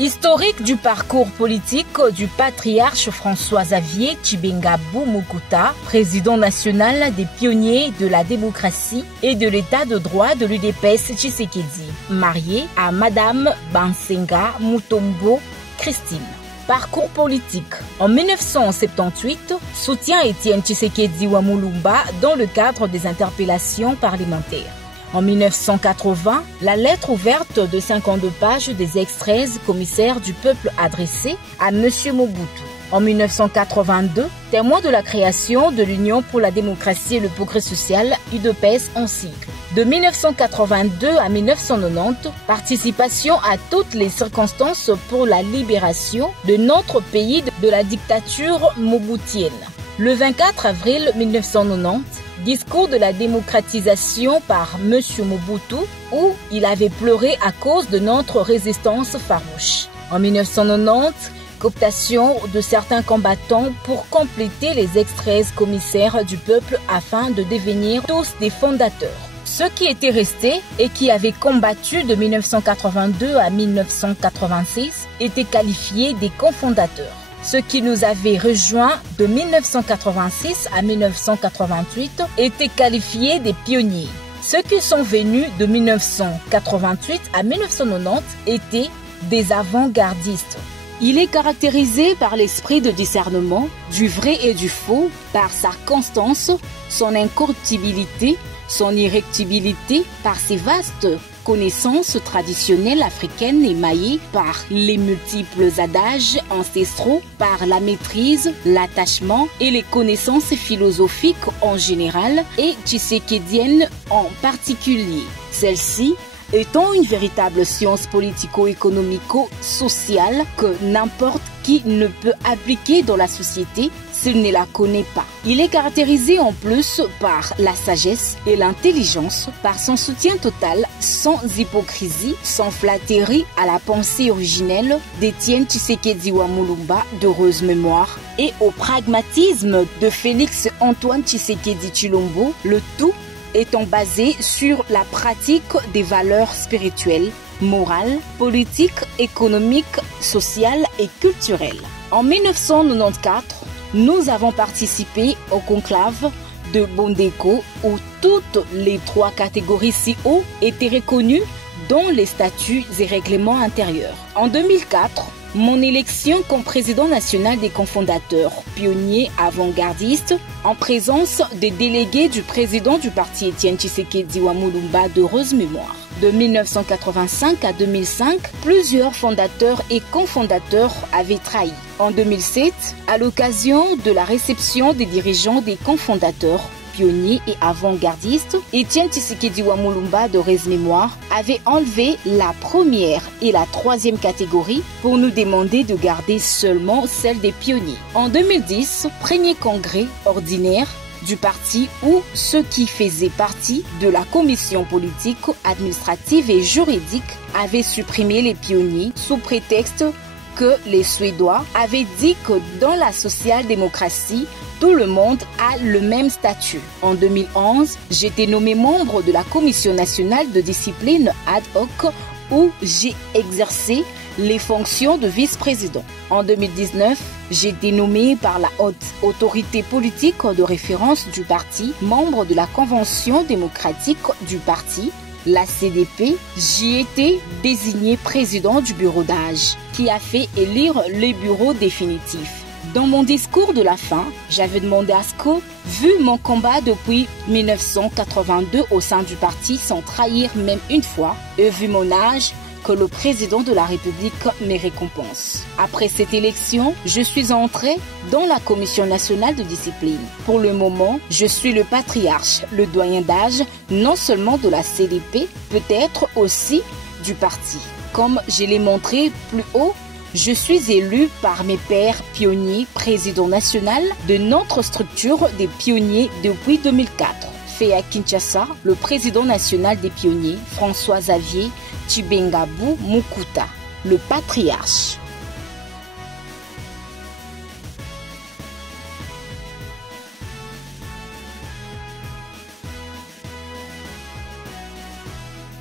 Historique du parcours politique du patriarche François-Xavier Tshibengabou Mukuta, président national des pionniers de la démocratie et de l'état de droit de l'UDPS Tshisekedi, marié à Madame Bansenga Mutombo Christine. Parcours politique. En 1978, soutient Étienne Tshisekedi Wamulumba dans le cadre des interpellations parlementaires. En 1980, la lettre ouverte de 52 pages des ex-13 commissaires du peuple adressée à M. Mobutu. En 1982, témoin de la création de l'Union pour la démocratie et le progrès social, UDPS en sigle. De 1982 à 1990, participation à toutes les circonstances pour la libération de notre pays de la dictature mobutienne. Le 24 avril 1990, discours de la démocratisation par M. Mobutu, où il avait pleuré à cause de notre résistance farouche. En 1990, cooptation de certains combattants pour compléter les ex-13 commissaires du peuple afin de devenir tous des fondateurs. Ceux qui étaient restés et qui avaient combattu de 1982 à 1986 étaient qualifiés des cofondateurs. Ceux qui nous avaient rejoints de 1986 à 1988 étaient qualifiés des pionniers. Ceux qui sont venus de 1988 à 1990 étaient des avant-gardistes. Il est caractérisé par l'esprit de discernement du vrai et du faux, par sa constance, son incorruptibilité, son irréductibilité, par ses vastes connaissances traditionnelles africaines émaillées par les multiples adages ancestraux, par la maîtrise, l'attachement et les connaissances philosophiques en général et tshisekediennes en particulier. Celle-ci étant une véritable science politico-économico-sociale que n'importe qui ne peut appliquer dans la société s'il ne la connaît pas. Il est caractérisé en plus par la sagesse et l'intelligence, par son soutien total, sans hypocrisie, sans flatterie à la pensée originelle d'Étienne Tshisekedi Wamulumba d'heureuse mémoire et au pragmatisme de Félix Antoine Tshisekedi Tshilombo, le tout étant basé sur la pratique des valeurs spirituelles, morales, politiques, économiques, sociales et culturelles. En 1994, nous avons participé au conclave de Bondeko où toutes les 3 catégories ci-haut étaient reconnues dont les statuts et règlements intérieurs. En 2004, mon élection comme président national des cofondateurs, pionniers avant-gardistes, en présence des délégués du président du parti Étienne Tshisekedi Wamulumba d'heureuse mémoire. De 1985 à 2005, plusieurs fondateurs et cofondateurs avaient trahi. En 2007, à l'occasion de la réception des dirigeants des cofondateurs, pionniers et avant-gardistes, Étienne Tshisekedi Wamulumba d'heureuse mémoire avait enlevé la première et la 3e catégorie pour nous demander de garder seulement celle des pionniers. En 2010, premier congrès ordinaire du parti où ceux qui faisaient partie de la commission politique, administrative et juridique avaient supprimé les pionniers sous prétexte que les Suédois avaient dit que dans la social-démocratie, tout le monde a le même statut. En 2011, j'étais nommé membre de la Commission nationale de discipline ad hoc où j'ai exercé les fonctions de vice-président. En 2019, j'ai été nommé par la haute autorité politique de référence du parti, membre de la Convention démocratique du parti, la CDP. J'y ai été désigné président du bureau d'âge, qui a fait élire les bureaux définitifs. Dans mon discours de la fin, j'avais demandé à ce que, vu mon combat depuis 1982 au sein du parti sans trahir même une fois, et vu mon âge, que le président de la République me récompense. Après cette élection, je suis entré dans la Commission nationale de discipline. Pour le moment, je suis le patriarche, le doyen d'âge, non seulement de la CDP, peut-être aussi du parti. Comme je l'ai montré plus haut, je suis élu par mes pairs pionniers, président national de notre structure des pionniers depuis 2004. Fait à Kinshasa, le président national des pionniers, François-Xavier Tshibengabou Mukuta, le patriarche.